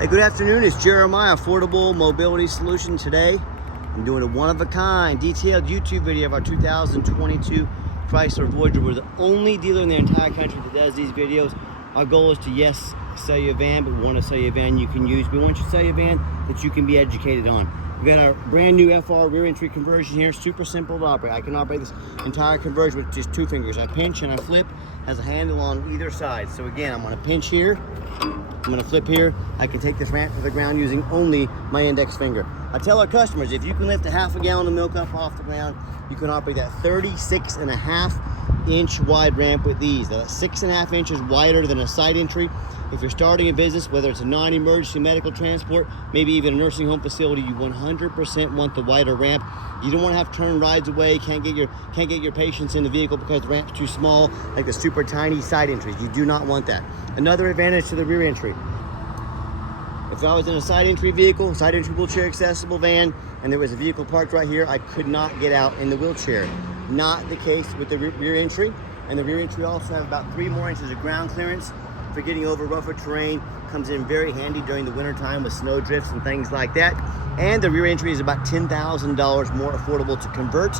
Hey, good afternoon. It's Jeremiah, Affordable Mobility Solution. Today, I'm doing a one-of-a-kind, detailed YouTube video of our 2022 Chrysler Voyager. We're the only dealer in the entire country that does these videos. Our goal is to, yes, sell you a van, but we want to sell you a van you can use. We want you to sell you a van that you can be educated on. We've got our brand new FR rear entry conversion here. Super simple to operate. I can operate this entire conversion with just two fingers. I pinch and I flip. Has a handle on either side. So again, I'm going to pinch here. I'm going to flip here. I can take this ramp to the ground using only my index finger. I tell our customers, if you can lift a half a gallon of milk up off the ground, you can operate that 36.5-inch wide ramp with these. That's 6.5 inches wider than a side entry. If you're starting a business, whether it's a non-emergency medical transport, maybe even a nursing home facility, you 100% want the wider ramp. You don't want to have to turn rides away. Can't get your patients in the vehicle because the ramp's too small, like the super tiny side entries. You do not want that. Another advantage to the rear entry. If I was in a side entry vehicle, side entry wheelchair accessible van, and there was a vehicle parked right here, I could not get out in the wheelchair. Not the case with the rear entry. And the rear entry also has about 3 more inches of ground clearance for getting over rougher terrain. Comes in very handy during the winter time with snow drifts and things like that. And the rear entry is about $10,000 more affordable to convert,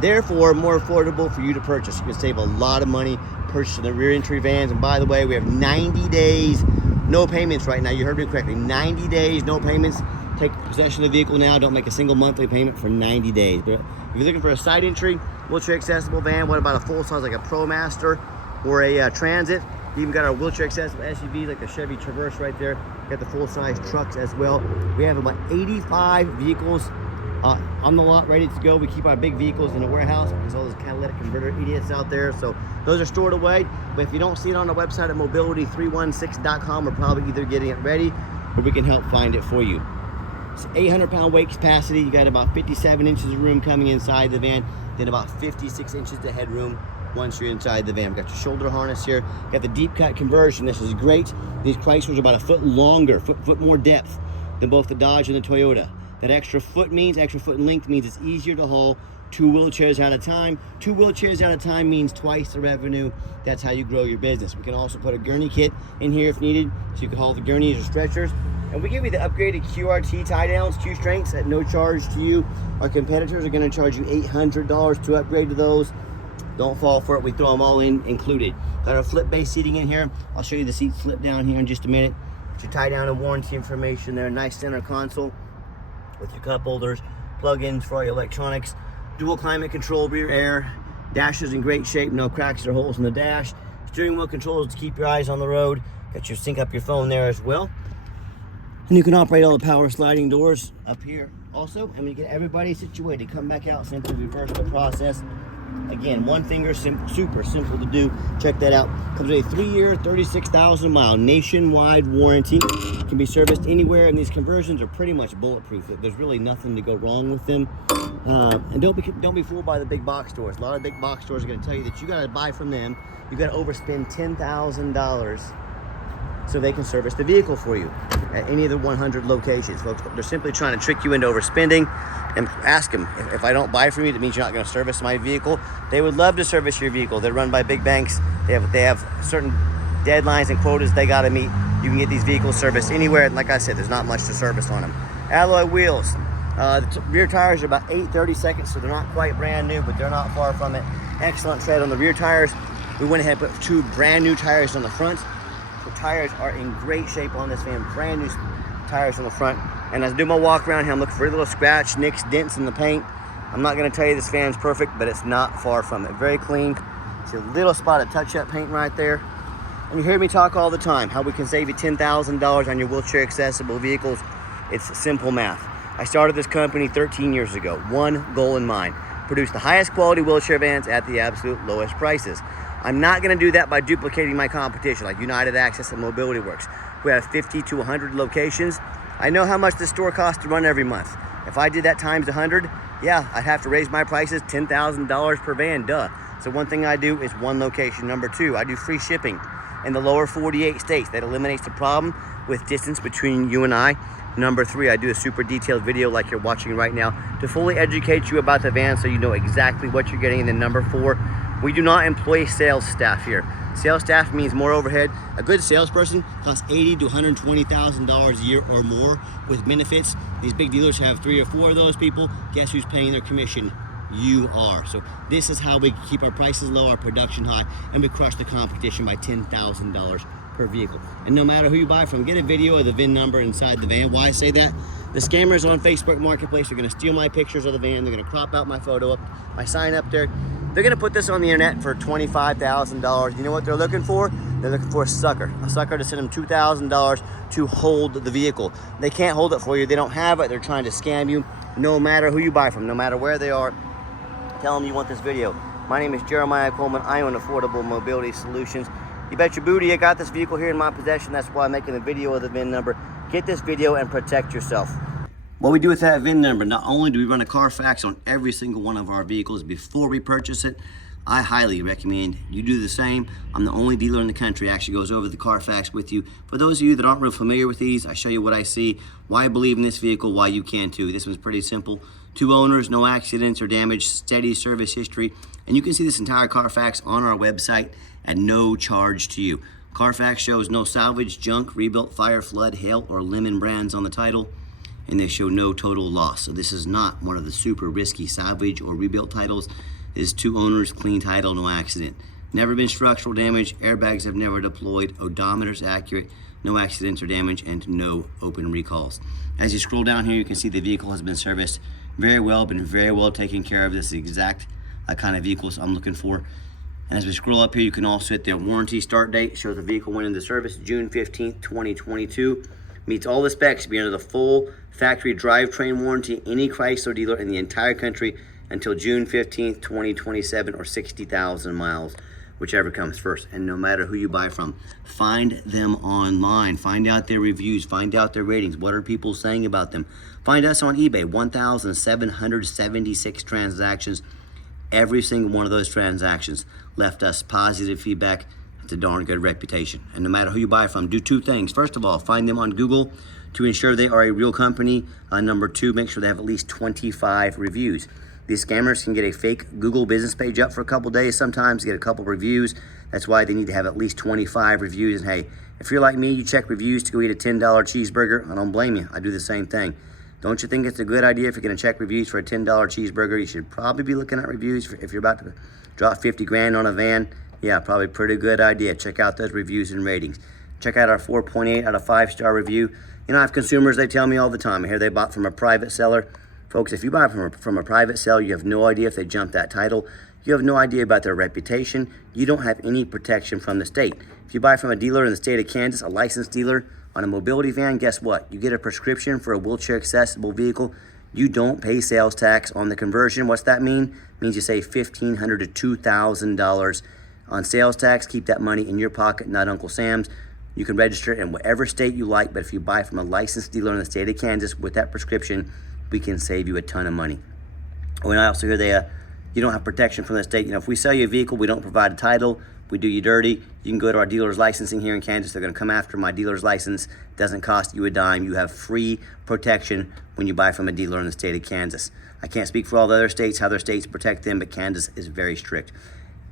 therefore more affordable for you to purchase. You can save a lot of money purchasing the rear entry vans. And by the way, we have 90 days, no payments right now. You heard me correctly, 90 days, no payments. Take possession of the vehicle now, don't make a single monthly payment for 90 days. But if you're looking for a side entry, wheelchair accessible van, what about a full size like a ProMaster or a Transit? We even got our wheelchair accessible SUV like the Chevy Traverse right there. Got the full-size trucks as well. We have about 85 vehicles on the lot ready to go. We keep our big vehicles in a warehouse because all those catalytic converter idiots out there. So those are stored away. But if you don't see it on our website at mobility316.com, we're probably either getting it ready or we can help find it for you. It's 800-pound weight capacity. You got about 57 inches of room coming inside the van, then about 56 inches of headroom once you're inside the van. We've got your shoulder harness here. Got the deep cut conversion. This is great. These Chryslers are about a foot longer, foot more depth than both the Dodge and the Toyota. That extra foot in length means it's easier to haul 2 wheelchairs at a time. 2 wheelchairs at a time means twice the revenue. That's how you grow your business. We can also put a gurney kit in here if needed, so you can haul the gurneys or stretchers. And we give you the upgraded QRT tie downs, Q strengths at no charge to you. Our competitors are going to charge you $800 to upgrade to those. Don't fall for it. We throw them all in included. Got our flip-based seating in here. I'll show you the seat flip down here in just a minute. Put your tie down and warranty information there. Nice center console with your cup holders, plug-ins for all your electronics, dual climate control, rear air. Dash is in great shape. No cracks or holes in the dash. Steering wheel controls to keep your eyes on the road. Got your sync up your phone there as well. And you can operate all the power sliding doors up here also. And when you get everybody situated, come back out, simply reverse the process. Again, one finger, super simple to do. Check that out. Comes with a 3-year, 36,000-mile nationwide warranty. Can be serviced anywhere, and these conversions are pretty much bulletproof. There's really nothing to go wrong with them. And don't be fooled by the big box stores. A lot of big box stores are going to tell you that you got to buy from them. You got to overspend $10,000 so they can service the vehicle for you at any of the 100 locations, folks. They're simply trying to trick you into overspending. And ask them, if I don't buy from you, that means you're not going to service my vehicle. They would love to service your vehicle. They're run by big banks. They have certain deadlines and quotas they got to meet. You can get these vehicles serviced anywhere. And like I said, there's not much to service on them. Alloy wheels. The rear tires are about 8/32, so they're not quite brand new, but they're not far from it. Excellent tread on the rear tires. We went ahead and put 2 brand new tires on the front. The tires are in great shape on this van. Brand new tires on the front. And as I do my walk around here, I'm looking for a little scratch, nicks, dents in the paint. I'm not going to tell you this van's perfect, but it's not far from it. Very clean. It's a little spot of touch-up paint right there. And you hear me talk all the time, how we can save you $10,000 on your wheelchair accessible vehicles. It's simple math. I started this company 13 years ago. One goal in mind: produce the highest quality wheelchair vans at the absolute lowest prices. I'm not going to do that by duplicating my competition like United Access and Mobility Works, who have 50 to 100 locations. I know how much the store costs to run every month. If I did that times 100, yeah, I'd have to raise my prices $10,000 per van, duh. So one thing I do is one location. Number 2, I do free shipping in the lower 48 states. That eliminates the problem with distance between you and I. Number 3, I do a super detailed video like you're watching right now to fully educate you about the van so you know exactly what you're getting. And then number 4, We do not employ sales staff here. Sales staff means more overhead. A good salesperson costs $80,000 to $120,000 a year or more with benefits. These big dealers have 3 or 4 of those people. Guess who's paying their commission? You are. So this is how we keep our prices low, our production high, and we crush the competition by $10,000 per vehicle. And no matter who you buy from, get a video of the VIN number inside the van. Why I say that? The scammers on Facebook Marketplace are going to steal my pictures of the van. They're going to crop out my photo up, my sign up there. They're going to put this on the internet for $25,000. You know what they're looking for? They're looking for a sucker to send them $2,000 to hold the vehicle. They can't hold it for you. They don't have it. They're trying to scam you. No matter who you buy from, no matter where they are, tell them you want this video. My name is Jeremiah Coleman. I own Affordable Mobility Solutions. You bet your booty I got this vehicle here in my possession. That's why I'm making a video of the VIN number. Get this video and protect yourself. What we do with that VIN number, not only do we run a Carfax on every single one of our vehicles before we purchase it, I highly recommend you do the same. I'm the only dealer in the country that actually goes over the Carfax with you. For those of you that aren't real familiar with these, I show you what I see, why I believe in this vehicle, why you can too. This one's pretty simple. 2 owners, no accidents or damage, steady service history. And you can see this entire Carfax on our website at no charge to you. Carfax shows no salvage, junk, rebuilt, fire, flood, hail, or lemon brands on the title. And they show no total loss. So this is not one of the super risky salvage or rebuilt titles. This is 2 owners, clean title, no accident. Never been structural damage, airbags have never deployed, odometer's accurate, no accidents or damage, and no open recalls. As you scroll down here, you can see the vehicle has been serviced very well, been very well taken care of. This is the exact kind of vehicles I'm looking for. And as we scroll up here, you can also hit their warranty start date. Shows the vehicle went into service June 15th, 2022. Meets all the specs, be under the full factory drivetrain warranty, any Chrysler dealer in the entire country until June 15th, 2027, or 60,000 miles, whichever comes first. And no matter who you buy from, find them online, find out their reviews, find out their ratings. What are people saying about them? Find us on eBay, 1,776 transactions. Every single one of those transactions left us positive feedback. It's a darn good reputation. And no matter who you buy from, do 2 things. First of all, find them on Google to ensure they are a real company. Number 2, make sure they have at least 25 reviews. These scammers can get a fake Google business page up for a couple days, sometimes get a couple reviews. That's why they need to have at least 25 reviews. And hey, if you're like me, you check reviews to go eat a $10 cheeseburger, I don't blame you. I do the same thing. Don't you think it's a good idea if you're gonna check reviews for a $10 cheeseburger? You should probably be looking at reviews if you're about to drop 50 grand on a van. Yeah, probably pretty good idea. Check out those reviews and ratings. Check out our 4.8 out of 5-star review. You know, I have consumers, they tell me all the time, I hear they bought from a private seller. Folks, if you buy from a private seller, you have no idea if they jumped that title. You have no idea about their reputation. You don't have any protection from the state. If you buy from a dealer in the state of Kansas, a licensed dealer on a mobility van, guess what? You get a prescription for a wheelchair accessible vehicle. You don't pay sales tax on the conversion. What's that mean? It means you save $1,500 to $2,000 on sales tax. Keep that money in your pocket, not Uncle Sam's. You can register in whatever state you like, but if you buy from a licensed dealer in the state of Kansas with that prescription, we can save you a ton of money. When I also hear you don't have protection from the state. You know, if we sell you a vehicle, we don't provide a title, we do you dirty. You can go to our dealer's licensing here in Kansas. They're gonna come after my dealer's license. It doesn't cost you a dime. You have free protection when you buy from a dealer in the state of Kansas. I can't speak for all the other states, how their states protect them, but Kansas is very strict.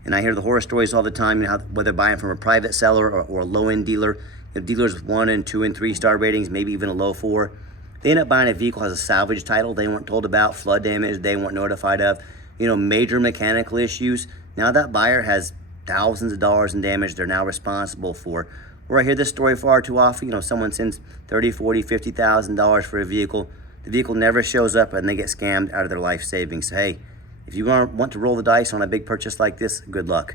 And I hear the horror stories all the time, you know, whether buying from a private seller or a low-end dealer. You know, dealers with 1 and 2 and 3-star ratings, maybe even a low 4. They end up buying a vehicle that has a salvage title they weren't told about, flood damage they weren't notified of, you know, major mechanical issues. Now that buyer has thousands of dollars in damage they're now responsible for. Or I hear this story far too often, you know, someone sends $30,000, $40,000, $50,000 for a vehicle. The vehicle never shows up and they get scammed out of their life savings. So, hey, if you want to roll the dice on a big purchase like this, good luck.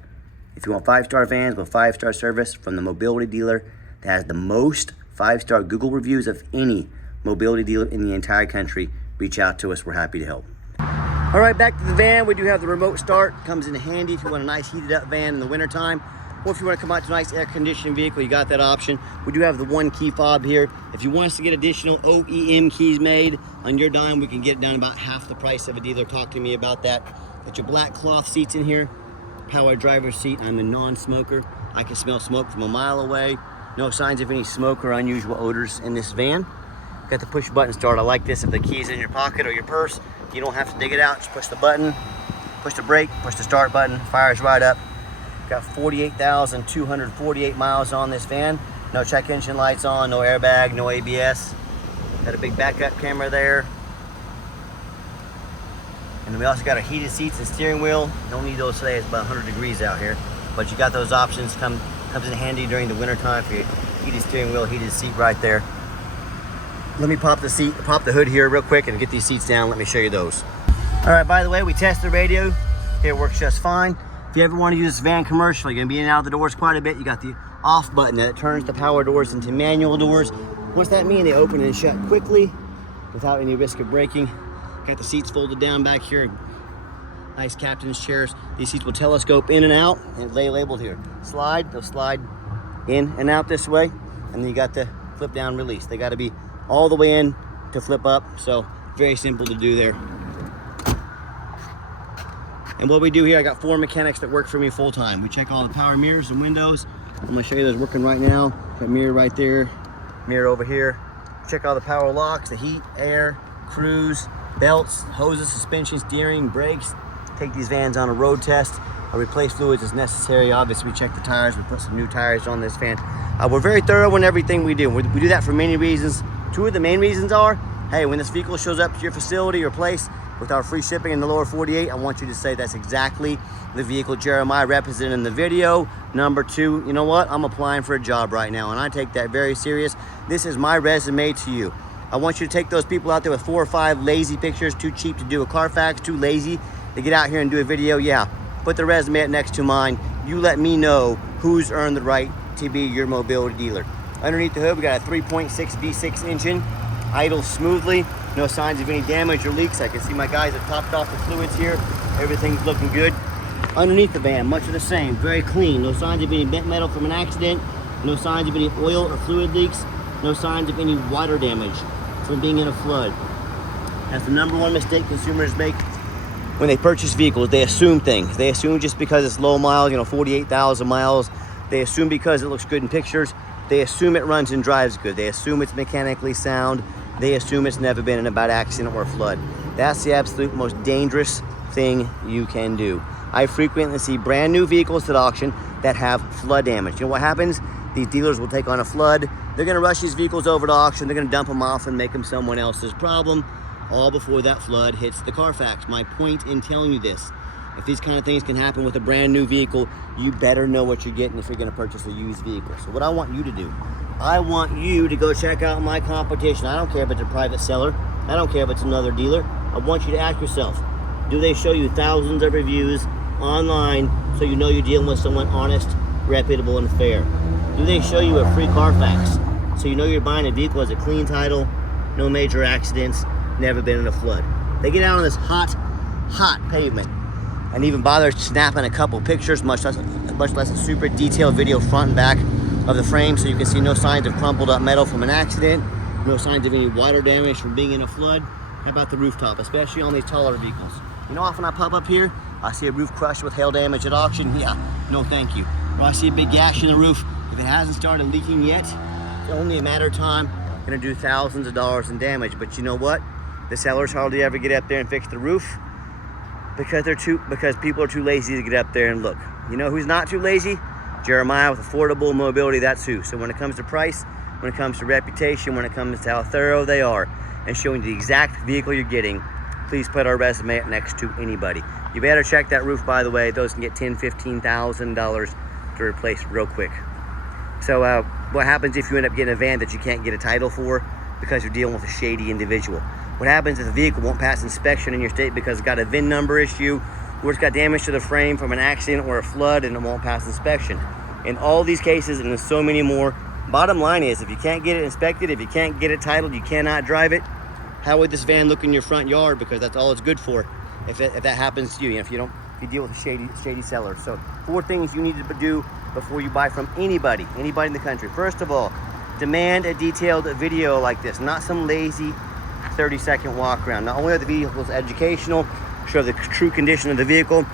If you want 5-star vans with 5-star service from the mobility dealer that has the most 5-star Google reviews of any mobility dealer in the entire country, reach out to us. We're happy to help. All right, back to the van. We do have the remote start. Comes in handy if you want a nice heated up van in the wintertime. Or if you want to come out to a nice air conditioned vehicle, you got that option. We do have the 1 key fob here. If you want us to get additional OEM keys made on your dime, we can get it down about half the price of a dealer. Talk to me about that. Got your black cloth seats in here. Power driver's seat. I'm a non-smoker. I can smell smoke from a mile away. No signs of any smoke or unusual odors in this van. Got the push button start. I like this. If the key's in your pocket or your purse, you don't have to dig it out. Just push the button. push the brake, push the start button, fires right up. Got 48,248 miles on this van. No check engine lights on, no airbag, no ABS. Got a big backup camera there. And we also got our heated seats and steering wheel. Don't need those today, it's about 100 degrees out here. But you got those options, comes in handy during the winter time for your heated steering wheel, heated seat right there. Let me pop the hood here real quick and get these seats down. Let me show you those. All right, by the way, we tested the radio. It works just fine. If you ever want to use this van commercially, you're gonna be in and out of the doors quite a bit. You got the off button that turns the power doors into manual doors. What's that mean? They open and shut quickly without any risk of breaking. Got the seats folded down back here. Nice captain's chairs. These seats will telescope in and out, and they labeled here. Slide, they'll slide in and out this way. And then you got the flip down release. They gotta be all the way in to flip up, so very simple to do there. And what we do here, I got 4 mechanics that work for me full time. We check all the power mirrors and windows. I'm gonna show you those working right now. Got mirror right there, mirror over here. Check all the power locks, the heat, air, cruise, belts, hoses, suspension, steering, brakes. Take these vans on a road test. I replace fluids as necessary. Obviously, we check the tires. We put some new tires on this van. We're very thorough in everything we do. We do that for many reasons. 2 of the main reasons are, hey, when this vehicle shows up to your facility or place with our free shipping in the lower 48, I want you to say that's exactly the vehicle Jeremiah represented in the video. Number 2, you know what? I'm applying for a job right now, and I take that very serious. This is my resume to you. I want you to take those people out there with 4 or 5 lazy pictures, too cheap to do a Carfax, too lazy to get out here and do a video. Yeah, put the resume next to mine. You let me know who's earned the right to be your mobility dealer. Underneath the hood, we got a 3.6 V6 engine, idles smoothly, no signs of any damage or leaks. I can see my guys have topped off the fluids here. Everything's looking good. Underneath the van, much of the same, very clean. No signs of any bent metal from an accident, no signs of any oil or fluid leaks, no signs of any water damage from being in a flood. That's the #1 mistake consumers make when they purchase vehicles. They assume things. They assume just because it's low miles, 48,000 miles, they assume because it looks good in pictures, they assume it runs and drives good. They assume it's mechanically sound. They assume it's never been in a bad accident or a flood. That's the absolute most dangerous thing you can do. I frequently see brand new vehicles at auction that have flood damage. You know what happens? These dealers will take on a flood. They're gonna rush these vehicles over to auction. They're gonna dump them off and make them someone else's problem, all before that flood hits the Carfax. My point in telling you this, if these kind of things can happen with a brand new vehicle, you better know what you're getting if you're gonna purchase a used vehicle. So what I want you to do, I want you to go check out my competition. I don't care if it's a private seller. I don't care if it's another dealer. I want you to ask yourself, do they show you thousands of reviews online so you know you're dealing with someone honest, reputable, and fair? Do they show you a free Carfax so you know you're buying a vehicle as a clean title, no major accidents, never been in a flood? They get out on this hot pavement and even bother snapping a couple pictures, much less a super detailed video front and back of the frame so you can see no signs of crumpled up metal from an accident, no signs of any water damage from being in a flood. How about the rooftop, especially on these taller vehicles? You know, often I pop up here, I see a roof crushed with hail damage at auction. Yeah, no thank you. Or I see a big gash in the roof. If it hasn't started leaking yet, it's only a matter of time. Gonna do thousands of dollars in damage. But you know what? The sellers hardly ever get up there and fix the roof because people are too lazy to get up there and look. You know who's not too lazy? Jeremiah with Affordable Mobility, that's who. So when it comes to price, when it comes to reputation, when it comes to how thorough they are and showing the exact vehicle you're getting, please put our resume next to anybody. You better check that roof, by the way. Those can get $10,000, $15,000 to replace real quick. So what happens if you end up getting a van that you can't get a title for because you're dealing with a shady individual? What happens if the vehicle won't pass inspection in your state because it's got a VIN number issue, or it's got damage to the frame from an accident or a flood and it won't pass inspection? In all these cases, and there's so many more, bottom line is, if you can't get it inspected, if you can't get it titled, you cannot drive it. How would this van look in your front yard? Because that's all it's good for. If that happens to you, if you deal with a shady seller. So 4 things you need to do before you buy from anybody in the country. First of all, demand a detailed video like this, not some lazy 30-second walk around. Not only are the vehicles educational, show the true condition of the vehicle,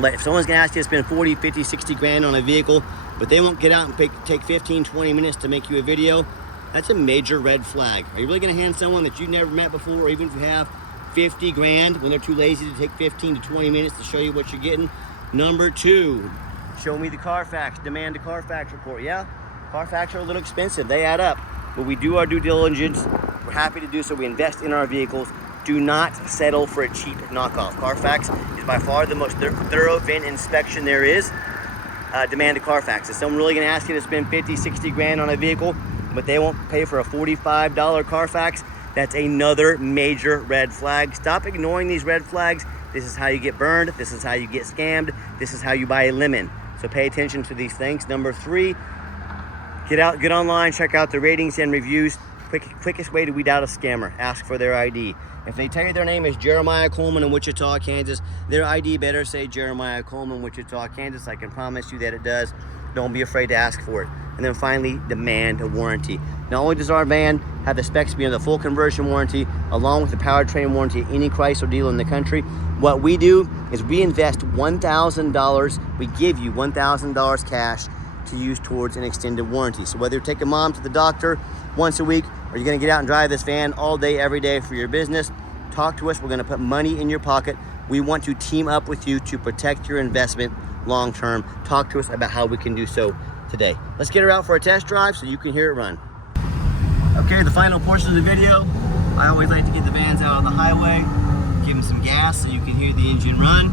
but if someone's gonna ask you to spend 40, 50, 60 grand on a vehicle, but they won't get out and take 15, 20 minutes to make you a video, that's a major red flag. Are you really gonna hand someone that you've never met before, or even if you have, 50 grand when they're too lazy to take 15 to 20 minutes to show you what you're getting. Number 2, show me the Carfax, demand a Carfax report. Yeah, Carfax are a little expensive, they add up, but we do our due diligence. We're happy to do so. We invest in our vehicles. Do not settle for a cheap knockoff. Carfax is by far the most thorough VIN inspection there is. Demand a Carfax. Is someone really gonna ask you to spend 50, 60 grand on a vehicle, but they won't pay for a $45 Carfax? That's another major red flag. Stop ignoring these red flags. This is how you get burned. This is how you get scammed. This is how you buy a lemon. So pay attention to these things. Number 3, get online, check out the ratings and reviews. Quickest way to weed out a scammer, ask for their ID. If they tell you their name is Jeremiah Coleman in Wichita, Kansas, their ID better say Jeremiah Coleman, Wichita, Kansas. I can promise you that it does. Don't be afraid to ask for it. And then finally, demand a warranty. Not only does our van have the specs beyond the full conversion warranty, along with the powertrain warranty at any Chrysler dealer in the country, what we do is we invest $1,000. We give you $1,000 cash to use towards an extended warranty. So whether you're taking mom to the doctor once a week, or you're gonna get out and drive this van all day, every day for your business, talk to us. We're gonna put money in your pocket. We want to team up with you to protect your investment long-term. Talk to us about how we can do so today. Let's get her out for a test drive so you can hear it run. Okay, the final portion of the video. I always like to get the vans out on the highway, give them some gas so you can hear the engine run,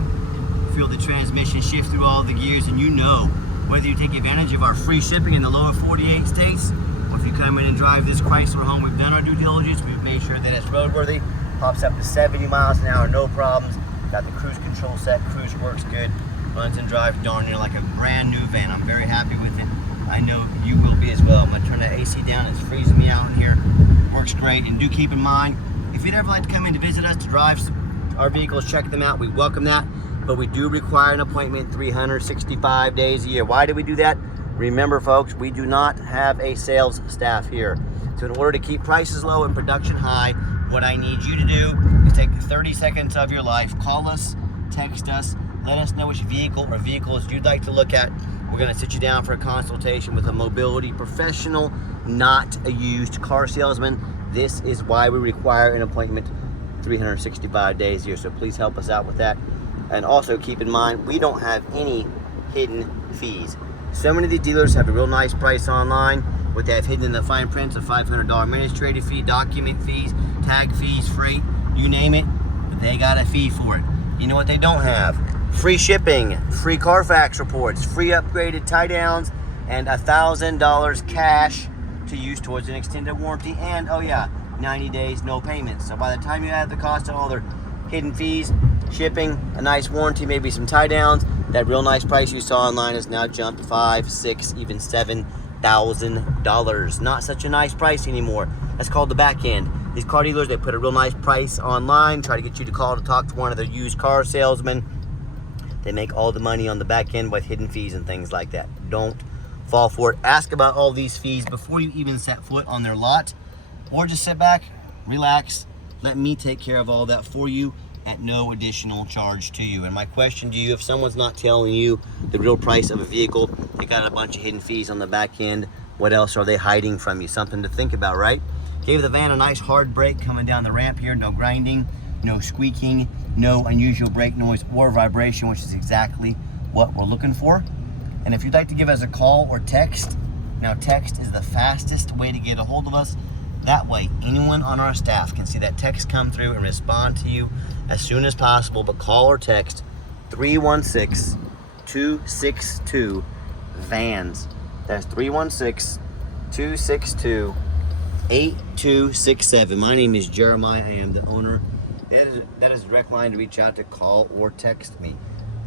feel the transmission shift through all the gears, and you know, whether you take advantage of our free shipping in the lower 48 states, or if you come in and drive this Chrysler home, we've done our due diligence, we've made sure that it's roadworthy, pops up to 70 miles an hour, no problems, got the cruise control set, cruise works good, runs and drives darn near like a brand new van. I'm very happy with it. I know you will be as well. I'm gonna turn that AC down, it's freezing me out in here. Works great, and do keep in mind, if you'd ever like to come in to visit us to drive our vehicles, check them out, we welcome that, but we do require an appointment 365 days a year. Why do we do that? Remember folks, we do not have a sales staff here. So in order to keep prices low and production high, what I need you to do is take 30 seconds of your life, call us, text us, let us know which vehicle or vehicles you'd like to look at. We're gonna sit you down for a consultation with a mobility professional, not a used car salesman. This is why we require an appointment 365 days a year, so please help us out with that. And also keep in mind, we don't have any hidden fees. So many of these dealers have a real nice price online. What they have hidden in the fine print is a $500 administrative fee, document fees, tag fees, freight, you name it, but they got a fee for it. You know what they don't have? Free shipping, free Carfax reports, free upgraded tie downs, and $1,000 cash to use towards an extended warranty, and oh yeah, 90 days, no payments. So by the time you add the cost of all their hidden fees, shipping, a nice warranty, maybe some tie downs, that real nice price you saw online has now jumped $5,000, $6,000, even $7,000. Not such a nice price anymore. That's called the back end. These car dealers, they put a real nice price online, try to get you to call to talk to one of the used car salesmen. They make all the money on the back end with hidden fees and things like that. Don't fall for it. Ask about all these fees before you even set foot on their lot, or just sit back, relax, let me take care of all that for you at no additional charge to you. And my question to you, if someone's not telling you the real price of a vehicle, they got a bunch of hidden fees on the back end, what else are they hiding from you? Something to think about, right? Gave the van a nice hard brake coming down the ramp here, no grinding, no squeaking, no unusual brake noise or vibration, which is exactly what we're looking for. And if you'd like to give us a call or text, now text is the fastest way to get a hold of us. That way, anyone on our staff can see that text come through and respond to you as soon as possible. But call or text 316-262-VANS. That's 316-262-8267. My name is Jeremiah. I am the owner. That is a direct line to reach out to, call or text me.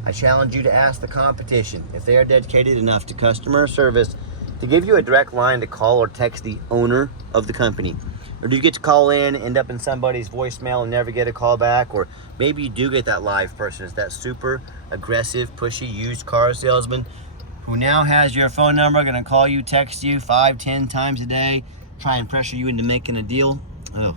I challenge you to ask the competition if they are dedicated enough to customer service to give you a direct line to call or text the owner of the company. Or do you get to call in, end up in somebody's voicemail and never get a call back? Or maybe you do get that live person. It's that super aggressive, pushy used car salesman who now has your phone number, gonna call you, text you 5-10 times a day, try and pressure you into making a deal. Oh,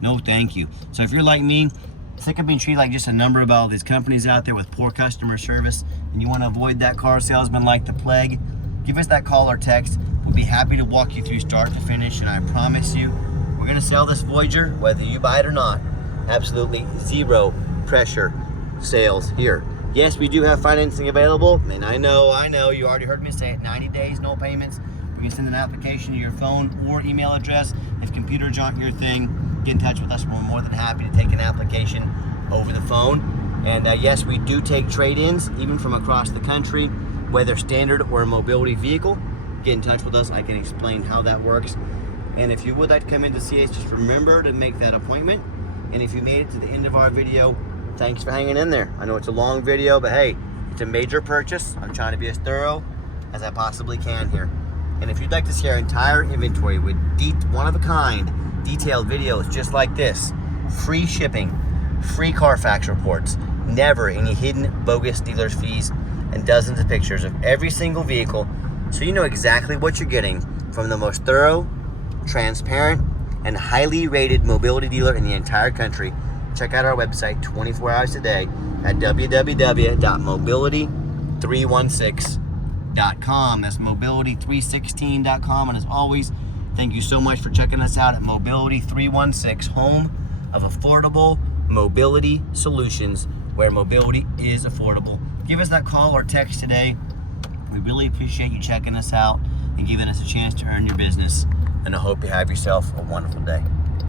no thank you. So if you're like me, sick of being treated like just a number of all these companies out there with poor customer service, and you want to avoid that car salesman like the plague, give us that call or text. We'll be happy to walk you through start to finish, and I promise you, we're going to sell this Voyager whether you buy it or not. absolutely zero pressure sales here. Yes, we do have financing available, and I know, you already heard me say it, 90 days, no payments. We can send an application to your phone or email address. If computers aren't your thing, get in touch with us. We're more than happy to take an application over the phone. And yes, we do take trade-ins, even from across the country, whether standard or a mobility vehicle. Get in touch with us. I can explain how that works. And if you would like to come in to see us, just remember to make that appointment. And if you made it to the end of our video, thanks for hanging in there. I know it's a long video, but hey, it's a major purchase. I'm trying to be as thorough as I possibly can here. And if you'd like to see our entire inventory with one-of-a-kind detailed videos just like this, free shipping, free Carfax reports, never any hidden bogus dealer's fees, and dozens of pictures of every single vehicle, so you know exactly what you're getting from the most thorough, transparent, and highly rated mobility dealer in the entire country. Check out our website 24 hours a day at www.mobility316.com. That's mobility316.com. And as always, thank you so much for checking us out at Mobility 316, home of affordable mobility solutions, where mobility is affordable. Give us that call or text today. We really appreciate you checking us out and giving us a chance to earn your business. And I hope you have yourself a wonderful day.